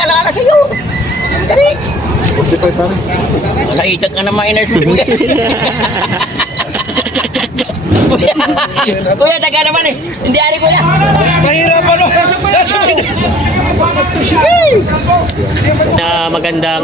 ala sa'yo. Dali. 45 pa rin. Nakaitak ka na miners mo. Kuya, taga naman eh. Hindi ari kuya. Mahirap ano. Magandang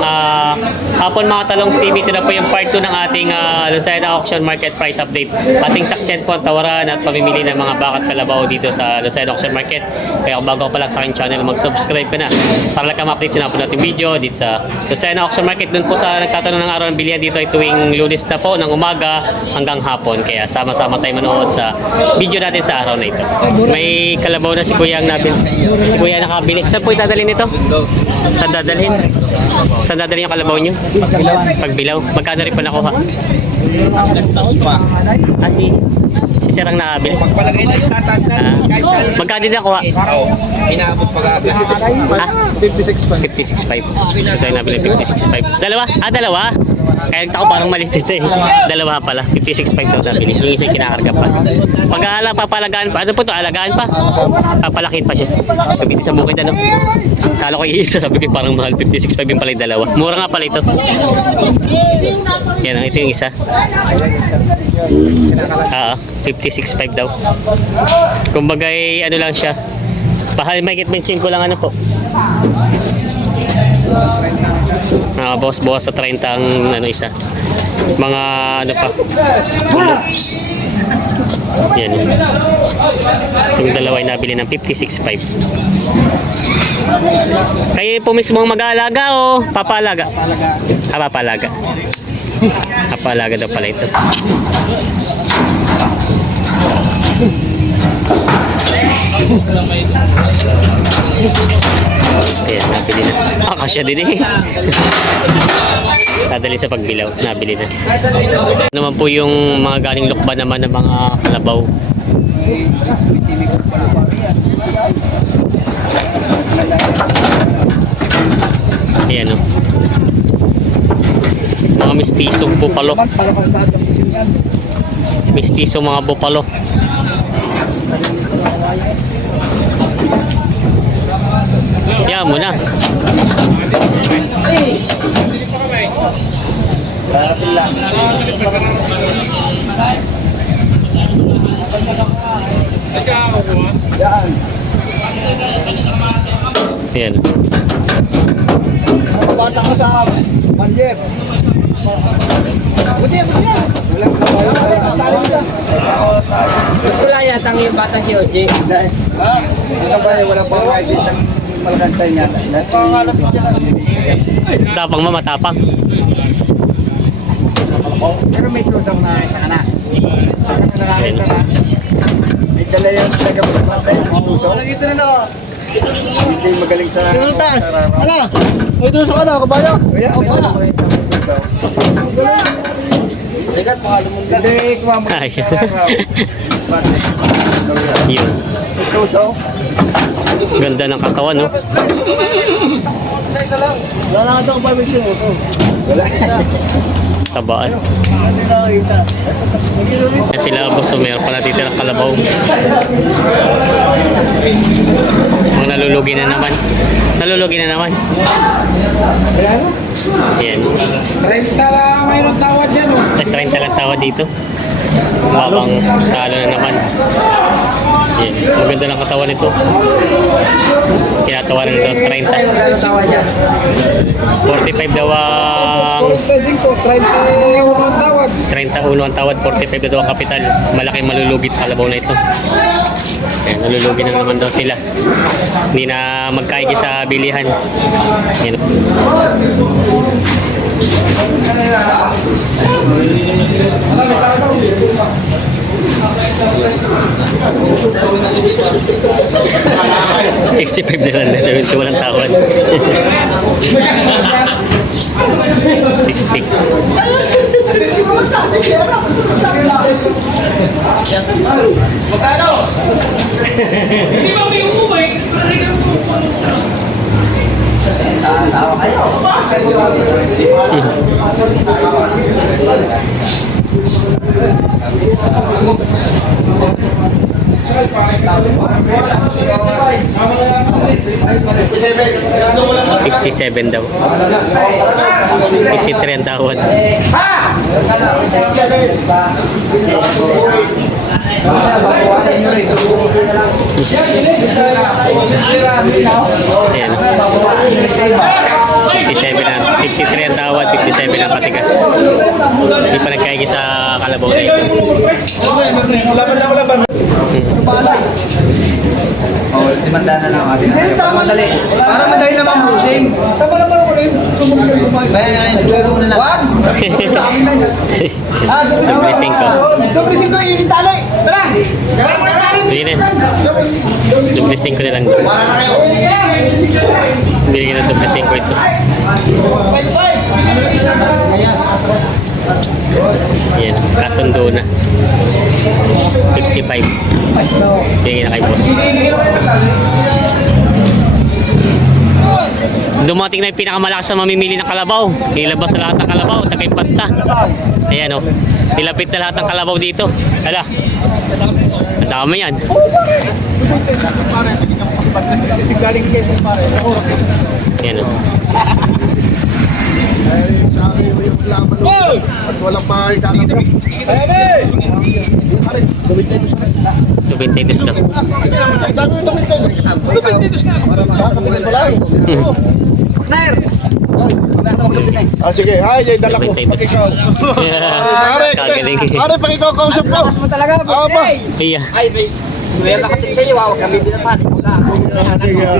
hapon mga talong TV. Ito na po yung part 2 ng ating Lucena Auction Market Price Update. Ating saksiyan po ang tawaran at pamimili ng mga bakat kalabaw dito sa Lucena Auction Market. Kaya kung bago ka pa lang sa aking channel, mag-subscribe ka na para lang ka ma-update sa natin video dito sa Lucena Auction Market. Doon po sa nagtatanong ng araw ng bilihan dito ay tuwing Lunes na po ng umaga hanggang hapon. Kaya sama-sama tayo manood sa video natin sa araw na ito. May kalabaw na si Kuya ang natin. Si Kuya nakabili. Saan po itadalhin ito? Saan dadalhin? Saan dadalhin yung kalabaw nyo? Pagbilaw. Magkano rin pa nakuha? Gastos pa. Si Sir ang nakabili. Pagpalagay na yung tatas na. Magkano din nakuha? Inaabot pag-agas. 56 pa. 56.5. Ito yung nabili 56.5. Dalawa? Dalawa. Kaya nagtako parang maliit ito eh. Dalawa pala. 56.5 daw nabili. Yung isa kinakarga pa. Pag-aalang papalagaan pa. Ano po ito? Alagaan pa? Papalakin pa siya. Kabiti sa bukid ano. Kala ko yung isa. Sabi ko parang mahal. 56.5 yung pala yung dalawa. Mura nga pala ito. Yan. Ito yung isa. 56.5 daw. Kumbaga ano lang siya. Bahal may kitmensin ko lang ano po. Bawas sa 30 ang ano isa. Mga ano pa. Yan. Yung dalawa ay nabili ng 56.5. Kayo po mismo ang mag-aalaga o papalaga? Papalaga. Papalaga daw pala ito. Ayan, nabili na. Kasya din eh. Dadali sa pagbilaw, nabili na. Naman po yung mga galing lukba naman ng mga kalabaw. Ayan o. Mga mistisong bupalo. Mistisong mga bupalo. Yan mo na. Yan. Bata ko sa Banjer. Wala yata yung bata si OJ. Ano ba yung wala pang ID ng malagantay niya? Pangalap mo dyan. Tapang matapang. Pero may tusang na isa ka na. Nakakita ka na. May dala yung taga-malagantay. Nakita na ako. Hindi magaling sa... Yung taas. Ano? May tusok ka na, kabayo. Kuya, Opa. Teka, pangalan mo lang. Hindi, kumamag. Ay. Yun. Tusok. Ganda ng katawan, no? Isa lang. Wala na ito kung paano sinuso. Wala. Tabaan. Ano nakakita? Yan sila boss, so meron pa natitirang kalabaw. Mga nalulugi na naman. Nalulugi na naman. Yan. 30 lang mayroong tawad yan oh. 30 lang tawad dito. Babang salo na naman. Yan. Maganda ng katawan nito. Kinatawaran nito 30. Tawad yan. 45 daw ang 31 ang tawad. 31 ang tawad, 45 daw ang kapital. Malaking malulugit sa kalabaw na ito. Ayan, nalulugi na naman daw sila. Hindi na magkaigi sa bilihan. Yan. $65 na lang, 70 walang tawad. 60. Magkano? Hindi ba may umubay? Tawa kayo. 57 daw. 53 ang tawad. Ayan. 57 ang 53 ang tawad, 57 ang patigas. Hindi pa nagkaigi sa kalabaw na ito. Oh, 500 na lang atin. Madali. Para madali naman bruising. Tama naman ako rin. Bayan na siguro muna lang. Wag. Doble 5. Doble 5 yung tali. Tara. Hindi na. Doble 5 na lang. Binigyan ng doble 5 ito. Yan, kasundo na. 55. Binigyan na kay boss. Dumating na yung pinakamalakas na mamimili ng kalabaw. Nilabas sa lahat ng kalabaw. Takay panta. Ayan o. Nilapit na lahat ng kalabaw dito. Hala. Ang dami yan. Ayan o. At walang pa ikakanap. 22 daw. Sige, ay, dala ko. 22. Kagaling. Pare, pag ikaw kausap ko. Mo talaga. Aba. Iya. Ay, may nakatip sa iyo. Wag kami binapan. Wala.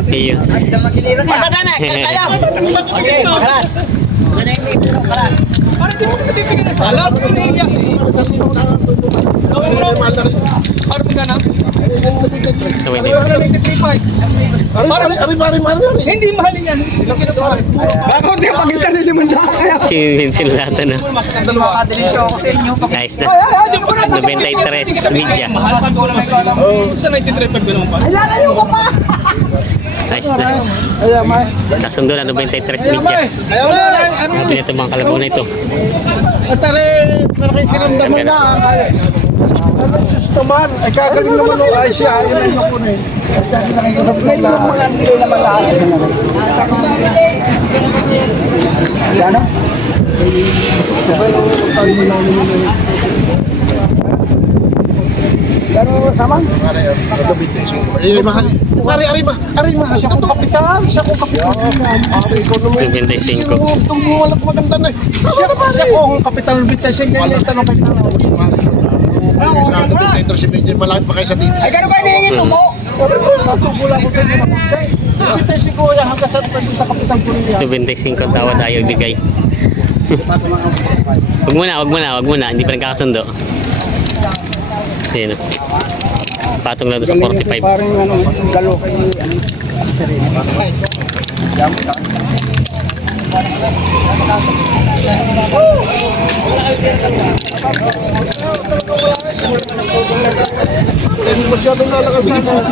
Iya. Magiliran ka. Padana, kaya. Okay, kalas. Parang di mo kita bibigyan ng sala. Huwag kang nahiya sa iyo. Gawin mo. Parang magana. 22. Hindi mahalin yan. Sino kinapahal? Ako hindi pagitan ni naman sa kaya. Sinilatan na. Dalawa ka dilisyo ako sa inyo. Nice na. 93 media. Mahal sa ko naman. Sa 93 pag naman pa. Lalayo ko pa. Nice na. Nasundo na 93 media. Ayaw na. Sabi nito mga kalabaw na ito. Atare, nakikiramdaman na. Ano yung sistoman? Ay, kagaling naman o ay siya. Ayun ako na eh. May mga nilay naman lahat. Yan o. Gano'n sama? Aray, mahal. Siya kong kapital. Siya kong kapital. Aray, ko naman. 25. Tumuwalat maganda na eh. Siya kong kapital. Bitesing na yung tanong kapital. Malaki pa kayo sa TV. Ay, gano'n kayo nihingin mo mo? Natugula ko sa inyo na kusday. Bitesing ko yan hanggang sa kapital ko niya. 25 ang tawad ayaw ibigay. Wag muna. Hindi pa nagkakasundo. Ayan o. Patong lang doon sa 45. Parang ano, galo kayo ano. Masyadong lalakas sana.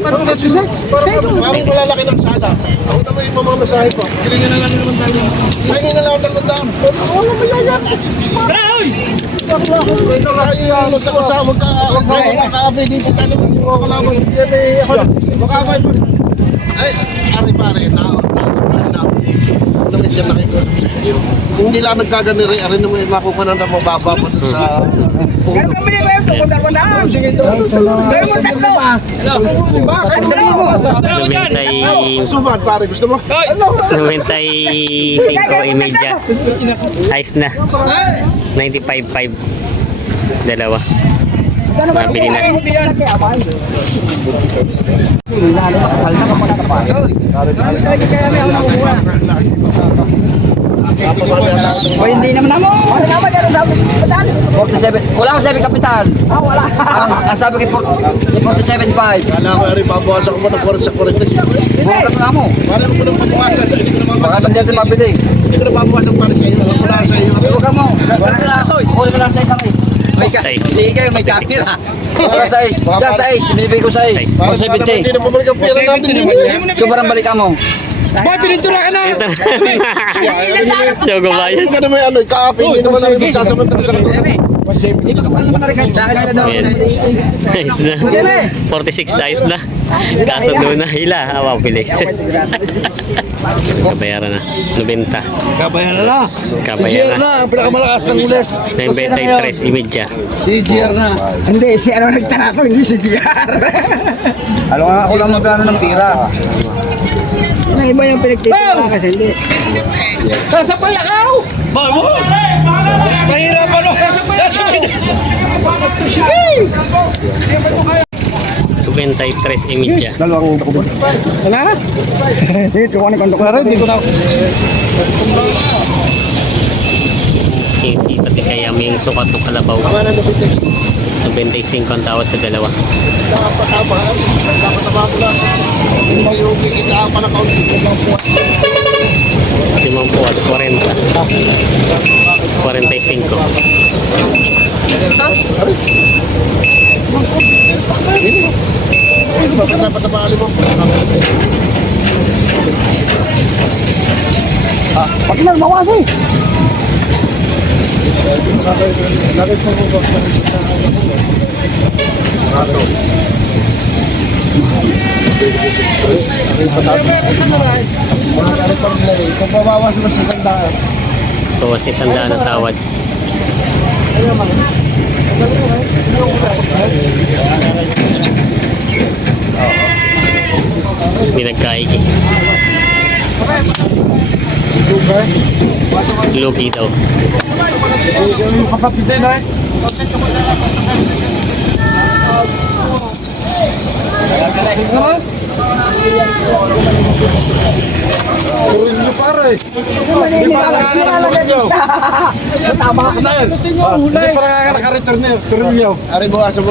Parang 26. Parang malalaki ng sana. Ako naman yung mamamasahe ko. Galingan na lang naman tayo. Pahingi na lang ako ng bandam. Ano ba yan? Tara, oy! Pwede tayo magkakape dito tayo ng mga kalaban. Yan eh, ako na. Makabay pa. Ay, pare, namin siya nakikiusap sa inyo. Hindi lang nagkaganiri, arin naman yung makuha na na mababa pa dun sa... Gano'n kami na ba yung tukod ako na? Sige, ito. Gano'n mo tatlo. Sabi mo. 90. Sumad, pare, gusto mo? Ano? 95 imedya. Ayos na. 95.5. Dalawa. Mabili na. O hindi naman mo. Ano naman yan? Sabi kapital? 47. Wala akong sabi kapital. Wala. Ang sabi kay 47.5. Kala ko rin babawasan ko mo ng 40 sa 45. Bukan mo nga mo. Pare mo nang babawasan sa hindi ko na Baka babawasan. saan dyan mabili. Hindi ko na babawasan pare sa iyo. Wala sa iyo. Huwag mo. Huwag mo lang sa isang Size. Hindi kayo may camera. Wala sa is. Diyan sa is. Binibigay ko sa is. Para naman hindi na bumalik ang pera natin din. Sobrang balikan mo. Boy, pinintura ka na! Ito na. So, gumayan. Hindi ka naman ano, kaapi, hindi naman namin magsasamantala sa kanila. Ito ka pala naman na rin kahit sa akin na daw. Ayan. Ayos na. 46, ayos na. Kaso doon na hila. Awa, bilis. Kabayaran na. 90. Kabayan na. Kabayaran na. Ang pinakamalakas ng ules. 93 imedya. Si GR na. Hindi, si ano nagtanato, hindi si GR. Alam nga ako lang magkano ng pira. Nang iba yung pinagtitira kasi hindi. Sasapay ako! Bago! Mahirap ano? Sasapay! 23 imedya. Dalawang dokumento. Wala na? Dito ko na yung dokumento. Hindi ko na. Hindi pati kaya may sukat ng kalabaw. 95 ang tawad sa dalawa. Napataba ko lang. May kikita pa na kaunti. 5 at 40. 45. Napataba mo. Pag nalmawas eh. Bakit mo po ba? Kung babawas mo sa ganda. So, 600 ang tawad. Hindi nagkaigi. Lugi daw. Yung kapatid din ay. Turin nyo pare. Tama ka na. Hindi pa nakaka-return nyo. Turin nyo. Ari mo asa mo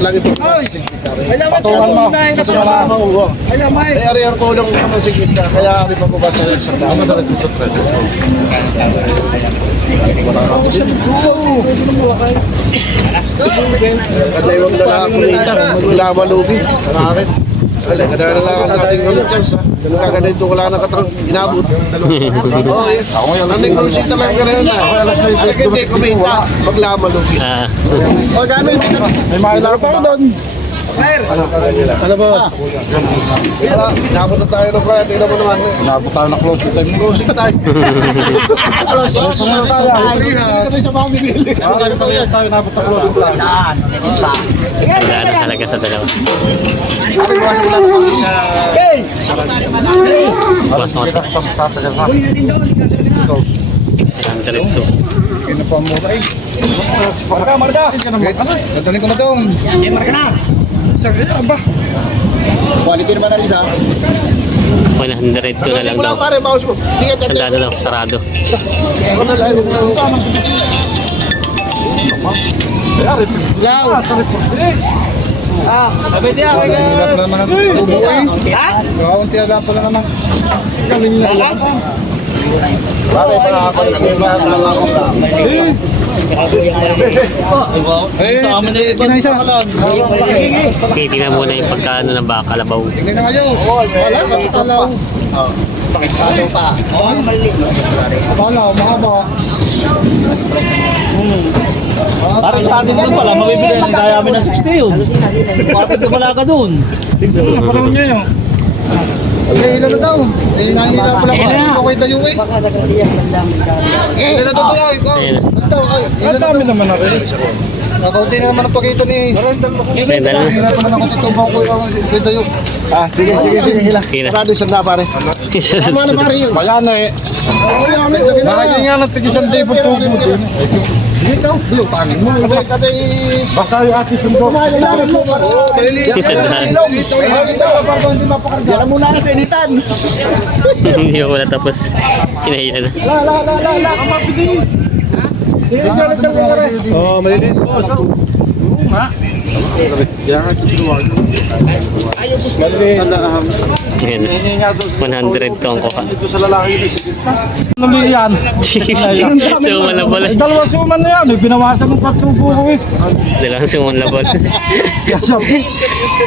lagi po. Patungan mo. Patungan mo. Ay ari ang kulong ng sigit kaya ari pa po ba sa isang daan. Kadayawang dala ako nita. Wala malugi. Nakakit. Wala, kadalalaan natin ng chance ha. Kaganito wala na katang inabot. Oo, yes. Ang negosyo lang ka rin ha. Ano hindi kumita, maglaman lugi. O, gano'n yung may makilaro pa ako doon. Ano ba? Inabot na tayo ng kaya, tingnan mo naman. Inabot tayo na close ka sa'yo. Close ka tayo. Close ka tayo. Ito sa mga bibili. Ano tayo tayo inabot na close ka tayo. Wala na talaga sa dalawa. Ano ba sa mga pag sa... Buwas mo ito. 102. Kino pa mo tayo. Marda! Dadalhin ko na itong. Marka na. Ba? Quality naman na rin sa. 102 na lang daw. Pare, bawas mo. Tanda na daw, sarado. Ako na lang. Sabi niya, Wala pa naman ang tubo eh. ha? Kaunti ala pa na naman. Galing na lang. Pare, para ako na tama ko ka. Ginaisa. Okay, tingnan muna yung pagkaano ng baka kalabaw. Tingnan na kayo. Wala, katalaw. Katalaw, mahaba. Parang sa atin doon pala, mabibili ng diameter ng 60 yun. Bakit wala ka doon? Panahon niya yun. Ilan na daw? Nahihila pala pa. Ito kayo tayo eh. Ilan na daw ba yun? Ilan dami naman na rin. Nakaunti na naman ang pakita ni... Ayan, dala na. Hila pa naman ako titubang ko yung tayo. Sige, hila. Hila. Sarado isang na pare. Tama na pare yun. Wala na eh. Nakagin nga ng tigisan day po tubo din. Dito, tangin mo. Basta yung ati sundo. Isa na. Diyan mo na kasi initan. Hindi ako wala tapos. Kinahila na. Oo, maliliit boss. Kaya nga tutuwag. Maliliit. Ayan. 100 to ang kuha. Ito sa lalaki yun. Nali yan. Suman na pala. Dalawa suman na yan. Binawasan ng 4 buko eh. Dalawang suman na pala. Kaya sabi,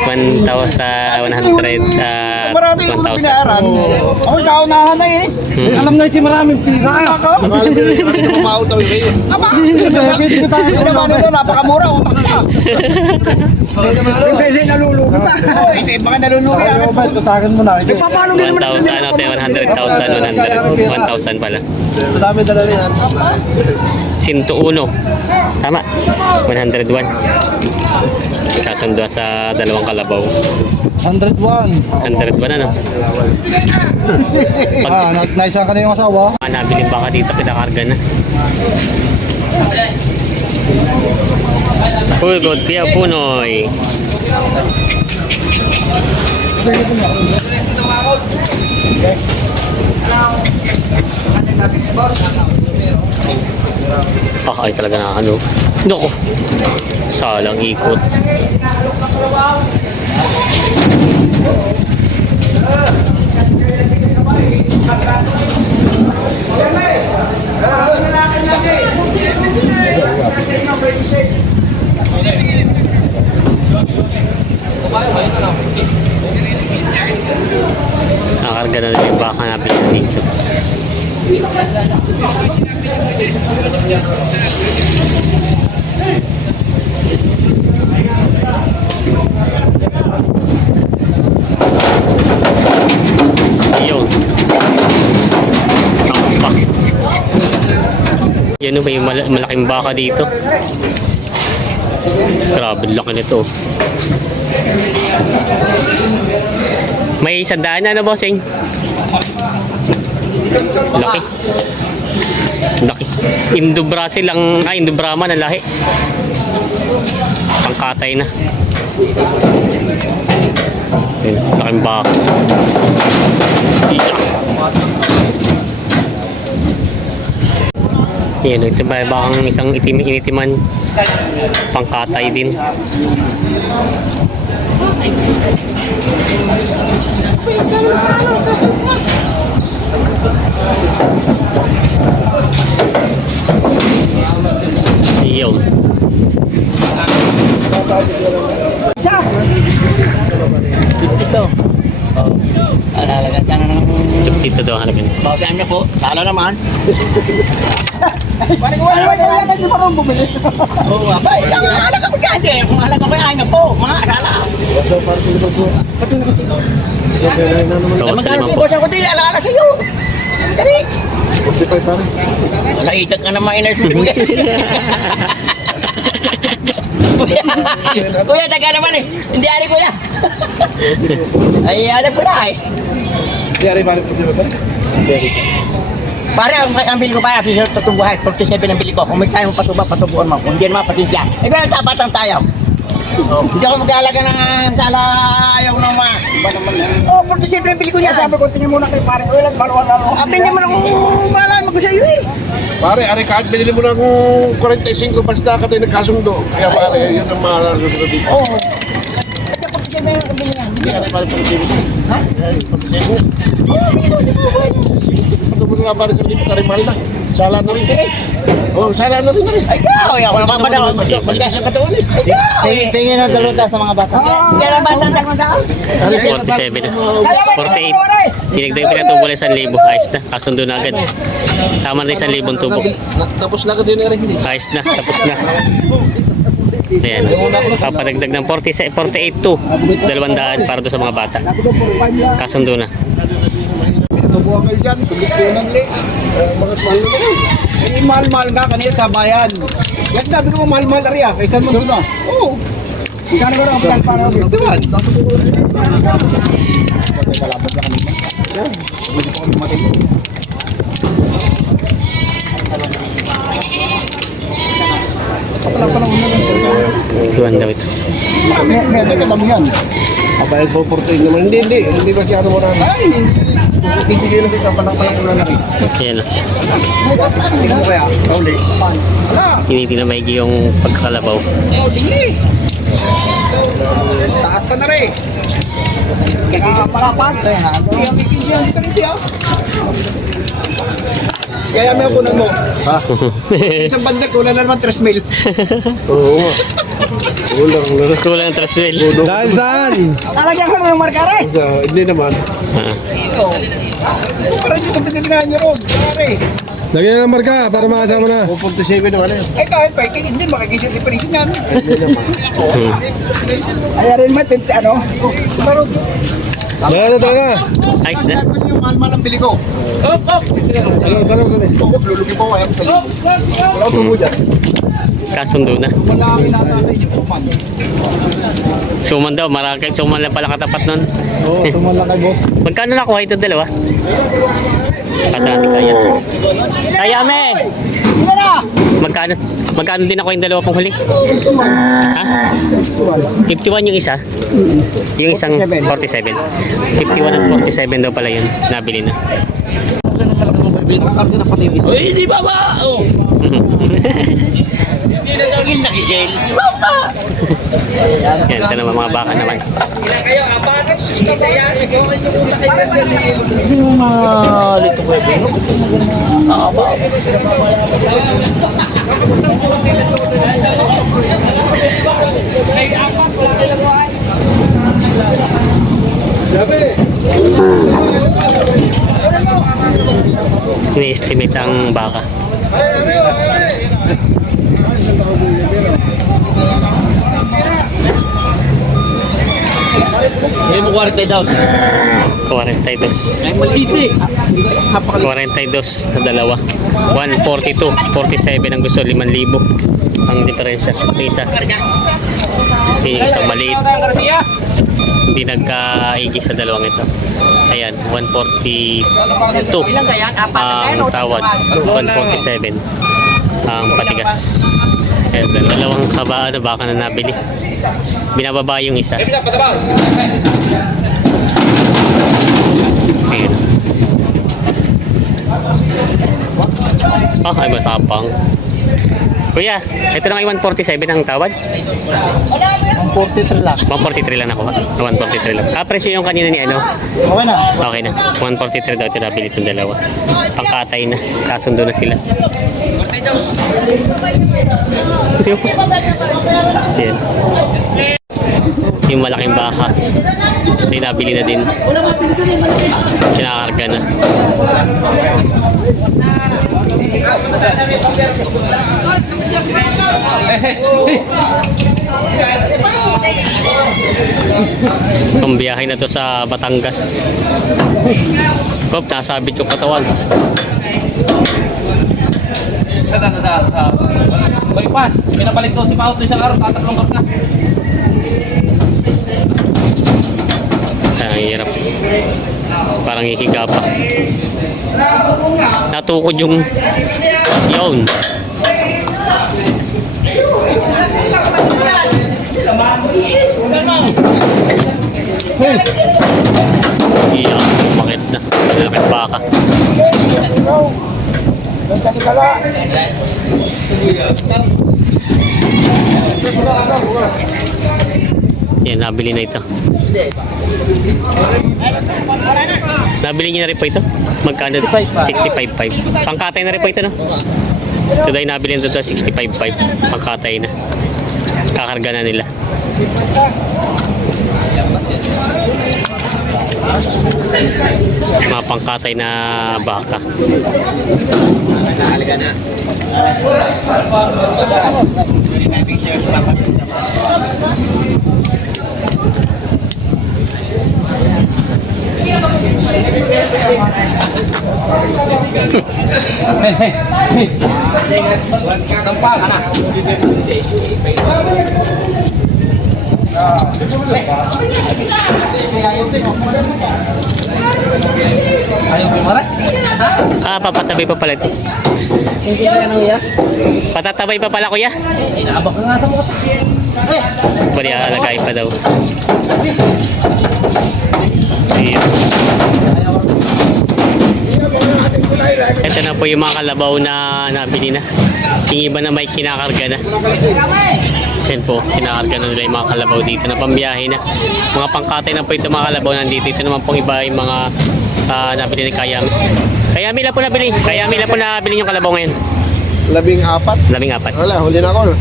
1,100. marami yung 1,000. pinaaran. Ako kaunahan na eh. Alam na iti maraming pisa. Alam mo yung kumaot ako kayo. Pwede ko tayo. Ano naman ito, napakamura, utak ka. Isa-isa nalulugi pa. Isa baka nalulugi. Ay, Robert, tutakin mo na. Paano din naman 1,000 ano, 100,000, 100. 1,000 pala. Dami dala rin yan. 101. Tama. 101. Kasundo sa dalawang kalabaw. 101. 101 ano? Naisa ka na yung asawa. Nabili baka dito, pinakarga na. Pugod, Pia Punoy. Ay talaga na ano. Noko. Salang ikot. Nakakarga na rin yung baka natin dito. Yun. Sampak. Yan ba yung malaking baka dito? Grabe, laki nito. May 100 na bossing. Laki. Laki. Indo-Brazil ang, Indo-Brahman ang lahi. Pangkatay na. Yun, laking baka. Yan, ito ba bakang isang initiman. Pangkatay din. Yun. Alalagan ka na ng... Dito daw hanapin. Bawasan niyo po. Salo naman. Parang wala di pa rin bumili. Oo, abay. Ang alaga ko dyan eh. Kung alaga ko yan po. Mga asala. Tawas sa Magkano limang po po. siya ko din. Alaga sa iyo. Dali. 45 pa rin. Naitak ka naman inay sa kuya. Kuya, taga naman eh. Hindi ari kuya. Ay, alam ko na eh. Yari pa rin. Pare, ang bili ko pa, official tutubuhay, 47 ang bili ko. Kung may kaya mo patuba, patubuan mo. Kung hindi naman, pasensya. Eh, pero tapatan tayo. Hindi ako mag-aalaga ng ayaw ng mga... Oh, 47 ang bili ko niya. Sabi ko, tingin muna kay pare. Uy, baluan. Abin naman ako malaman ko sa iyo eh. Pare, ari kahit binili mo ng 45 basta ka tayo nagkasundo. Kaya pare, yun ang mga susunod dito. Oo. Kasi 47 ang bili niya. Hindi ari pare pag-ibig. Ha? Oo, bili ko, di ba? Ito mo nga pare sa lipat na rin mahal na. Sala na rin. Oh, sala na rin na rin. Ay, ikaw. Ako naman pa daw. Magkasa pa taon eh. Tingin na dalawa sa mga bata. Kaya ba ang tanda? 47 na. 48. Dinagdag yung pinatubo na 1,000. Ayos na. Kasundo na agad. Sama na 1,000 tubo. Tapos na ka din rin hindi. Ayos na. Tapos na. Ayan. Papadagdag ng 48 to 200 para doon sa mga bata. Kasundo na. Tubuhan kayo dyan. Sulit ko ng li. Mga mahal na kayo. Eh, mahal-mahal nga kanina sa bayan. Yan sabi ko mahal-mahal ari ah. Kaysa mo doon ah. Oo. Kano ba ang para mo? Diwan. Kalabot na kanina. Yan. Hindi ko matay. 200 daw ito. May kadamo yan. Abay po 14 naman. Hindi masyado mo na. Ay, hindi. Sige lang kita palang ulan na rin. Ayan na. Hindi mo kaya. Kauli. Wala. Tiniti na maigi yung pagkakalabaw. Kauli. Taas pa na rin. Palapan. Kaya may 15 yan diferensya. Kaya may kunan mo. Ha? Isang banda kunan na naman 3 mil. Oo nga. Kulang. Kulang ng traswell. Dahil saan? Lalagyan ko na ng markare. Hindi naman. Para nyo sa pinalingan nyo ron. Pare. Lagyan ng marka para makasama na. 447 naman eh. Eh kahit pa, hindi makikisip diferensya niyan. Hindi naman. Ay rin man, 50 ano? Pero, Lagyan na talaga. Ayos na. gusto yung mahal-mahal ang bili ko. Ano, saan? Lulugi pa ko, ayaw sa libo. Wala ko mo dyan. Kasundo na. Wala kami nasa isip ko man. Suman daw, marakit. Suman lang pala katapat nun. Oo, suman lang kay boss. Magkano nakuha ito dalawa? Patati kaya. Kaya me! Sige na! Magkano din ako yung dalawa pong huli? Ha? 51 yung isa? Yung isang 47. 51 at 47 daw pala yun. Nabili na. Nakakarga na pati yung isa. Uy, di ba ba? Oh. Nagigil na gigil. Yan, ito naman mga baka naman. Ini-estimate ang baka. Hindi mo 40 daw. 42. 42 sa dalawa. 142. 47 ang gusto. 5,000 ang diferensya. Yung isa. Yung isang maliit. Hindi nagkaigi sa dalawang ito. Ayan, 142. Ang tawad. 147. Ang patigas. Ayan, dalawang kabaan na baka na nabili. Binababa yung isa. Ayan. Oh, ay matapang. Kuya, ito na nga 147 ang tawad? 43 lang. 143 lang ako. 143 lang. Presyo yung kanina ni ano? Okay na. Okay na. 143 daw ito nabili itong dalawa. Pangkatay na. Kasundo na sila. Ayan. Yung malaking baka. May nabili na din. Kinakarga na. Ang biyahe na to sa Batangas. Kop, nasabit yung katawan. Sa bypass. Pinabalik daw si Pao ito isang araw. Tatatlong kap na. Ang hirap. Parang ihiga pa. Natukod yung yun. Iya, umakit na. Malakit baka. Yan, nabili na ito. Nabili niyo na rin po ito? Magkano? 65.5. Pangkatay na rin po ito, no? Ito dahil nabili nito 65.5. Pangkatay na. Kakarga na nila. Mga pangkatay na baka. Nakahalaga na. Dampa ka na. Ayaw pumarak. Ah, papatabay pa pala ito. Hindi ka nang iya. Patatabay pa pala, kuya. Inaabak ka nga sa mukha. Pwede alagay pa daw. Ayan. Ito na po yung mga kalabaw na nabili na. Yung iba na may kinakarga na. Yan po, kinakarga na nila yung mga kalabaw dito na pambiyahe na. Mga pangkatay na po ito mga kalabaw nandito. Ito naman pong iba yung mga nabili ni Kayami. Kayami lang po nabili. Kayami lang po nabili yung kalabaw ngayon. 14. 14. Wala, huli na ako.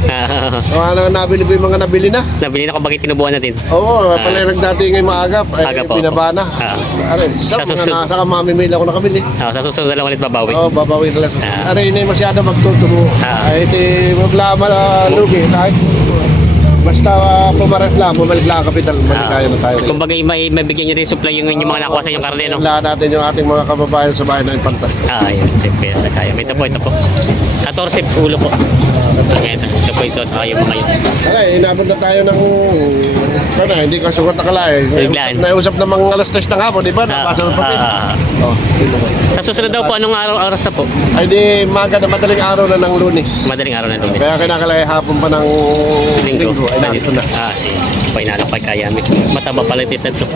Nabili ko yung mga nabili na. Nabili na kung bakit tinubuan natin. Oo, pala nagdating ngay maagap. Aga po. Pinaba na. Aray, Sa susunod. nasa mamimili ako nakabili. Sa susunod na lang ulit babawi. Oo, babawi na lang. Ah. Aray, hindi masyado magtutubo. Ay, iti maglama lugi. Kahit basta pumaras lang, bumalik lang ang kapital. Maligaya na tayo. Kung bagay may bigyan nyo rin supply yung mga nakuha sa inyong karne, no? Lahat natin yung ating mga kababayan sa bahay ng Infanta. Yun. Siyempre, sa Kayami. Ito po. 14 ulo po. Ito po ito. Saka yung mga yun. Aray, inabot na tayo ng... hindi ka sukat na kalay. Biglaan. Nausap na mga alas 3 ng hapon, di ba? Napasa ng papel. Sa susunod daw po, anong oras na po? Ay di, madaling araw na ng Lunes. Madaling araw na Lunes. Kaya kinakalay hapon pa ng linggo. Ay, nandito na. Sige. Painalak pa Kayami. Mataba pala ito ito.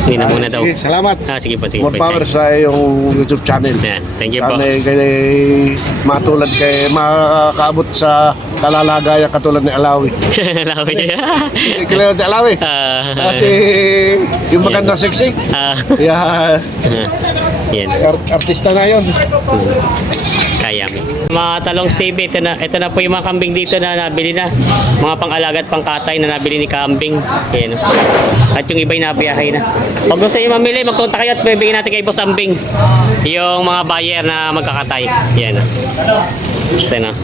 Hindi na muna daw. Sige, salamat. Sige po. More power sa iyong YouTube channel. Yan. Thank you po. Sana kay matulad kay makakaabot sa kalalagaya katulad ni Alawi. Lawi. Kilala si Alawi. Kasi yung maganda sexy. Yan. Yan. Artista na yun. Kayami. Mga talong Stevie, ito na po yung mga kambing dito na nabili na. Mga pang-alaga at pang-katay na nabili ni kambing. Yan. At yung iba'y nabiyahay na. Pag gusto nyo mamili, magpunta kayo at bibigyan natin kay Boss Ambing yung mga buyer na magkakatay. Yan. Ito na.